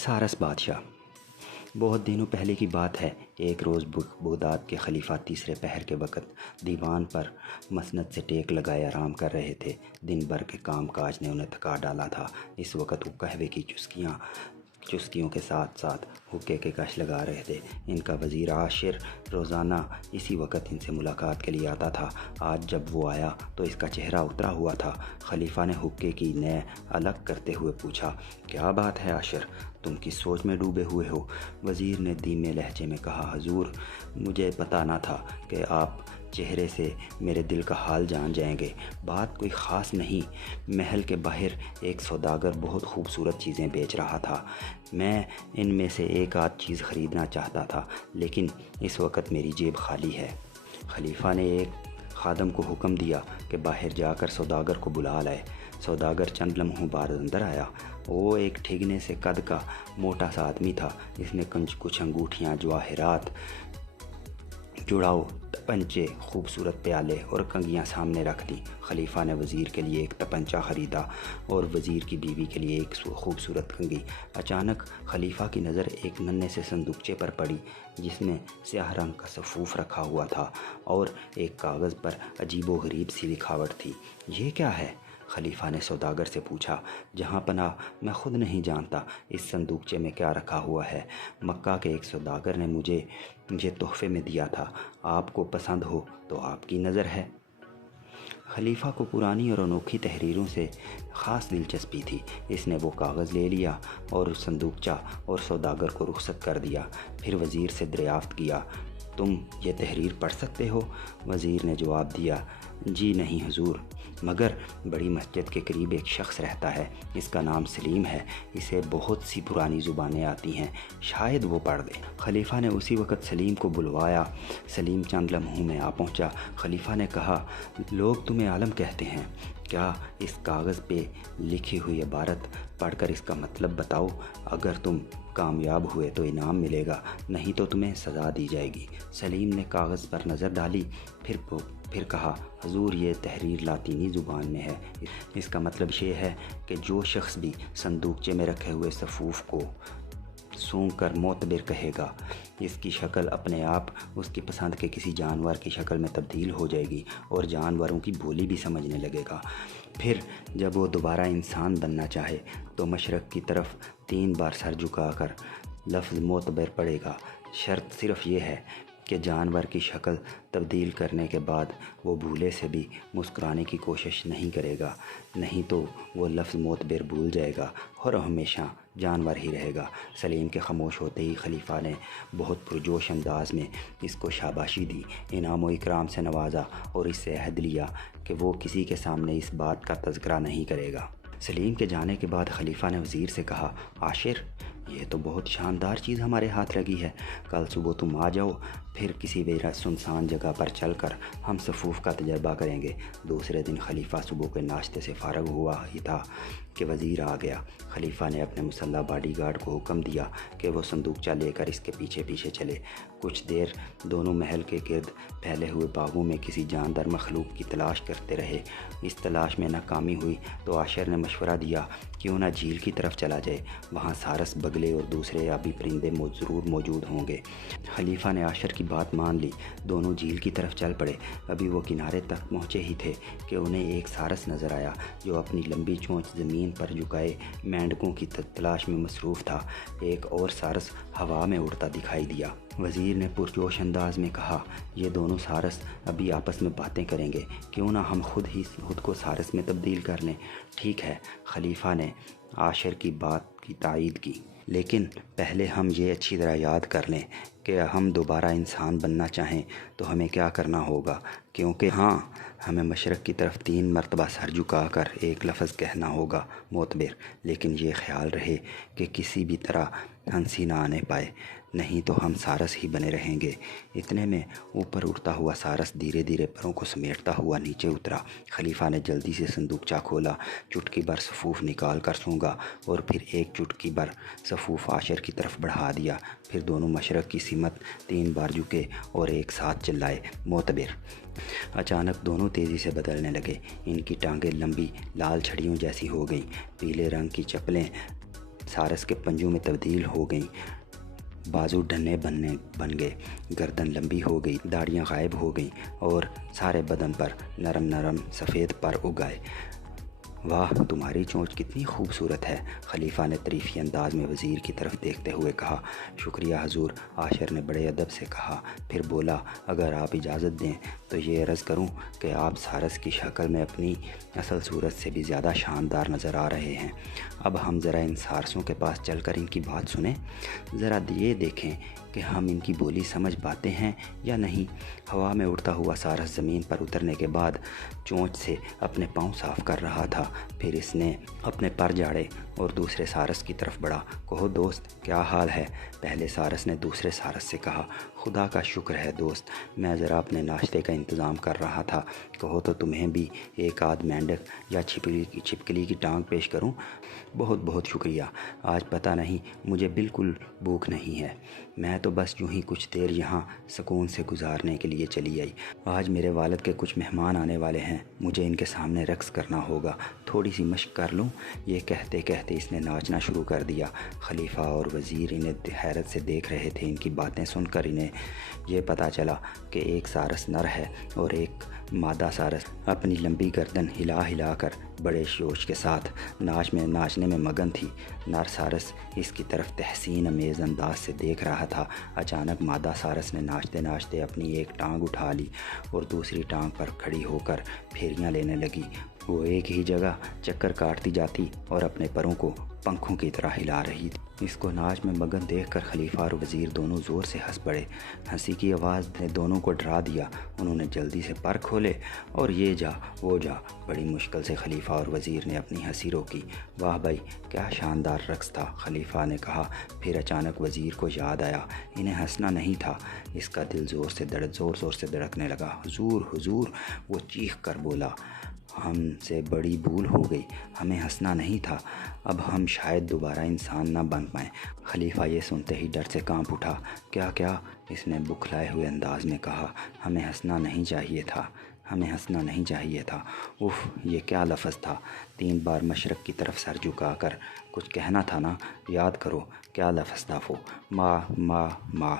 سارس بادشاہ۔ بہت دنوں پہلے کی بات ہے۔ ایک روز بغداد کے خلیفہ تیسرے پہر کے وقت دیوان پر مسند سے ٹیک لگائے آرام کر رہے تھے۔ دن بھر کے کام کاج نے انہیں تھکا ڈالا تھا۔ اس وقت وہ قہوے کی چسکیوں کے ساتھ ساتھ حقے کے کش لگا رہے تھے۔ ان کا وزیر عاشر روزانہ اسی وقت ان سے ملاقات کے لیے آتا تھا۔ آج جب وہ آیا تو اس کا چہرہ اترا ہوا تھا۔ خلیفہ نے حقے کی نیں الگ کرتے ہوئے پوچھا، کیا بات ہے عاشر، تم کس سوچ میں ڈوبے ہوئے ہو؟ وزیر نے دھیمے لہجے میں کہا، حضور مجھے پتہ نہ تھا کہ آپ چہرے سے میرے دل کا حال جان جائیں گے۔ بات کوئی خاص نہیں، محل کے باہر ایک سوداگر بہت خوبصورت چیزیں بیچ رہا تھا۔ میں ان میں سے ایک آدھ چیز خریدنا چاہتا تھا، لیکن اس وقت میری جیب خالی ہے۔ خلیفہ نے ایک خادم کو حکم دیا کہ باہر جا کر سوداگر کو بلا لائے۔ سوداگر چند لمحوں بعد اندر آیا۔ وہ ایک ٹھگنے سے قد کا موٹا سا آدمی تھا۔ اس نے کچھ انگوٹھیاں، جواہرات، جڑاؤ، تپنچے، خوبصورت پیالے اور کنگھیاں سامنے رکھ دیں۔ خلیفہ نے وزیر کے لیے ایک تپنچہ خریدا اور وزیر کی بیوی کے لیے ایک خوبصورت کنگھی۔ اچانک خلیفہ کی نظر ایک ننھے سے صندوقچے پر پڑی جس میں سیاہ رنگ کا سفوف رکھا ہوا تھا اور ایک کاغذ پر عجیب و غریب سی لکھاوٹ تھی۔ یہ کیا ہے؟ خلیفہ نے سوداگر سے پوچھا۔ جہاں پناہ، میں خود نہیں جانتا اس صندوقچے میں کیا رکھا ہوا ہے۔ مکہ کے ایک سوداگر نے مجھے تحفے میں دیا تھا۔ آپ کو پسند ہو تو آپ کی نظر ہے۔ خلیفہ کو پرانی اور انوکھی تحریروں سے خاص دلچسپی تھی۔ اس نے وہ کاغذ لے لیا اور صندوقچہ اور سوداگر کو رخصت کر دیا۔ پھر وزیر سے دریافت کیا، تم یہ تحریر پڑھ سکتے ہو؟ وزیر نے جواب دیا، جی نہیں حضور، مگر بڑی مسجد کے قریب ایک شخص رہتا ہے، اس کا نام سلیم ہے، اسے بہت سی پرانی زبانیں آتی ہیں، شاید وہ پڑھ دے۔ خلیفہ نے اسی وقت سلیم کو بلوایا۔ سلیم چند لمحوں میں آ پہنچا۔ خلیفہ نے کہا، لوگ تمہیں عالم کہتے ہیں، کیا اس کاغذ پہ لکھی ہوئی عبارت پڑھ کر اس کا مطلب بتاؤ؟ اگر تم کامیاب ہوئے تو انعام ملے گا، نہیں تو تمہیں سزا دی جائے گی۔ سلیم نے کاغذ پر نظر ڈالی، پھر کہا، حضور یہ تحریر لاطینی زبان میں ہے۔ اس کا مطلب یہ ہے کہ جو شخص بھی صندوقچے میں رکھے ہوئے سفوف کو سونگھ کر معتبر کہے گا، اس کی شکل اپنے آپ اس کی پسند کے کسی جانور کی شکل میں تبدیل ہو جائے گی اور جانوروں کی بولی بھی سمجھنے لگے گا۔ پھر جب وہ دوبارہ انسان بننا چاہے تو مشرق کی طرف 3 بار سر جھکا کر لفظ معتبر پڑھے گا۔ شرط صرف یہ ہے کہ جانور کی شکل تبدیل کرنے کے بعد وہ بھولے سے بھی مسکرانے کی کوشش نہیں کرے گا، نہیں تو وہ لفظ معتبر بھول جائے گا اور ہمیشہ جانور ہی رہے گا۔ سلیم کے خاموش ہوتے ہی خلیفہ نے بہت پرجوش انداز میں اس کو شاباشی دی، انعام و اکرام سے نوازا اور اس سے عہد لیا کہ وہ کسی کے سامنے اس بات کا تذکرہ نہیں کرے گا۔ سلیم کے جانے کے بعد خلیفہ نے وزیر سے کہا، عاشر یہ تو بہت شاندار چیز ہمارے ہاتھ لگی ہے، کل صبح تم آ جاؤ، پھر کسی سنسان جگہ پر چل کر ہم سفوف کا تجربہ کریں گے۔ دوسرے دن خلیفہ صبح کے ناشتے سے فارغ ہوا ہی تھا کہ وزیر آ گیا۔ خلیفہ نے اپنے مسلح باڈی گارڈ کو حکم دیا کہ وہ صندوقچہ لے کر اس کے پیچھے پیچھے چلے۔ کچھ دیر دونوں محل کے گرد پھیلے ہوئے باغوں میں کسی جاندار مخلوق کی تلاش کرتے رہے۔ اس تلاش میں ناکامی ہوئی تو عاشر نے مشورہ دیا، کیوں نہ جھیل کی طرف چلا جائے، وہاں سارس، بگلے اور دوسرے آبی پرندے ضرور موجود ہوں گے۔ خلیفہ نے عاشر کی بات مان لی۔ دونوں جھیل کی طرف چل پڑے۔ ابھی وہ کنارے تک پہنچے ہی تھے کہ انہیں ایک سارس نظر آیا جو اپنی لمبی چونچ زمین پر جھکائے مینڈکوں کی تلاش میں مصروف تھا۔ ایک اور سارس ہوا میں اڑتا دکھائی دیا۔ وزیر نے پرجوش انداز میں کہا، یہ دونوں سارس ابھی آپس میں باتیں کریں گے، کیوں نہ ہم خود کو سارس میں تبدیل کر لیں؟ ٹھیک ہے، خلیفہ نے عاشر کی بات کی تائید کی، لیکن پہلے ہم یہ اچھی طرح یاد کر لیں کہ ہم دوبارہ انسان بننا چاہیں تو ہمیں کیا کرنا ہوگا، کیونکہ ہمیں مشرق کی طرف 3 مرتبہ سر جھکا کر ایک لفظ کہنا ہوگا، معتبر، لیکن یہ خیال رہے کہ کسی بھی طرح ہنسی نہ آنے پائے، نہیں تو ہم سارس ہی بنے رہیں گے۔ اتنے میں اوپر اڑتا ہوا سارس دھیرے دھیرے پروں کو سمیٹتا ہوا نیچے اترا۔ خلیفہ نے جلدی سے صندوقچہ کھولا، چٹکی بھر سفوف نکال کر سونگا اور پھر ایک چٹکی بھر سفوف عاشر کی طرف بڑھا دیا۔ پھر دونوں مشرق کی سمت 3 بار جھکے اور ایک ساتھ چلائے، معتبر۔ اچانک دونوں تیزی سے بدلنے لگے۔ ان کی ٹانگیں لمبی لال چھڑیوں جیسی ہو گئیں، پیلے رنگ کی چپلیں سارس کے پنجوں میں تبدیل ہو گئیں، بازو ڈھنے بن گئے، گردن لمبی ہو گئی، داڑیاں غائب ہو گئیں اور سارے بدن پر نرم نرم سفید پر اگ آئے۔ واہ، تمہاری چونچ کتنی خوبصورت ہے، خلیفہ نے تعریفی انداز میں وزیر کی طرف دیکھتے ہوئے کہا۔ شکریہ حضور، عاشر نے بڑے ادب سے کہا، پھر بولا، اگر آپ اجازت دیں تو یہ عرض کروں کہ آپ سارس کی شکل میں اپنی اصل صورت سے بھی زیادہ شاندار نظر آ رہے ہیں۔ اب ہم ذرا ان سارسوں کے پاس چل کر ان کی بات سنیں، ذرا یہ دیکھیں کہ ہم ان کی بولی سمجھ پاتے ہیں یا نہیں۔ ہوا میں اڑتا ہوا سارس زمین پر اترنے کے بعد چونچ سے اپنے پاؤں صاف کر رہا تھا، پھر اس نے اپنے پر جاڑے اور دوسرے سارس کی طرف بڑھا۔ کہو دوست، کیا حال ہے؟ پہلے سارس نے دوسرے سارس سے کہا۔ خدا کا شکر ہے دوست، میں ذرا اپنے ناشتے کا انتظام کر رہا تھا، کہو تو تمہیں بھی ایک آدھ مینڈک یا چھپکلی کی ٹانگ پیش کروں؟ بہت بہت شکریہ، آج پتہ نہیں مجھے بالکل بھوک نہیں ہے، میں تو بس یوں ہی کچھ دیر یہاں سکون سے گزارنے کے لیے چلی آئی۔ آج میرے والد کے کچھ مہمان آنے والے ہیں، مجھے ان کے سامنے رقص کرنا ہوگا، تھوڑی سی مشق کر لوں۔ یہ کہتے کہتے اس نے ناچنا شروع کر دیا۔ خلیفہ اور وزیر انہیں حیرت سے دیکھ رہے تھے۔ ان کی باتیں سن کر انہیں یہ پتہ چلا کہ ایک سارس نر ہے اور ایک مادہ سارس اپنی لمبی گردن ہلا ہلا کر بڑے جوش کے ساتھ ناچنے میں مگن تھی۔ نر سارس اس کی طرف تحسین امیز انداز سے دیکھ رہا تھا۔ اچانک مادہ سارس نے ناچتے ناچتے اپنی ایک ٹانگ اٹھا لی اور دوسری ٹانگ پر کھڑی ہو کر پھیریاں لینے لگی۔ وہ ایک ہی جگہ چکر کاٹتی جاتی اور اپنے پروں کو پنکھوں کی طرح ہلا رہی تھی۔ اس کو ناچ میں مگن دیکھ کر خلیفہ اور وزیر دونوں زور سے ہنس پڑے۔ ہنسی کی آواز نے دونوں کو ڈرا دیا۔ انہوں نے جلدی سے پر کھولے اور یہ جا وہ جا، بڑی مشکل سے خلیفہ اور وزیر نے اپنی ہنسی روکی۔ واہ بھائی، کیا شاندار رقص تھا، خلیفہ نے کہا۔ پھر اچانک وزیر کو یاد آیا، انہیں ہنسنا نہیں تھا۔ اس کا دل زور زور سے دھڑکنے لگا۔ حضور حضور، وہ چیخ کر بولا، ہم سے بڑی بھول ہو گئی، ہمیں ہنسنا نہیں تھا، اب ہم شاید دوبارہ انسان نہ بن پائیں۔ خلیفہ یہ سنتے ہی ڈر سے کانپ اٹھا۔ کیا؟ اس نے بکھلائے ہوئے انداز میں کہا، ہمیں ہنسنا نہیں چاہیے تھا، ہمیں ہنسنا نہیں چاہیے تھا۔ اف، یہ کیا لفظ تھا؟ 3 بار مشرق کی طرف سر جھکا کر کچھ کہنا تھا نا، یاد کرو کیا لفظ تھا وہ؟ ماں ماں ماں۔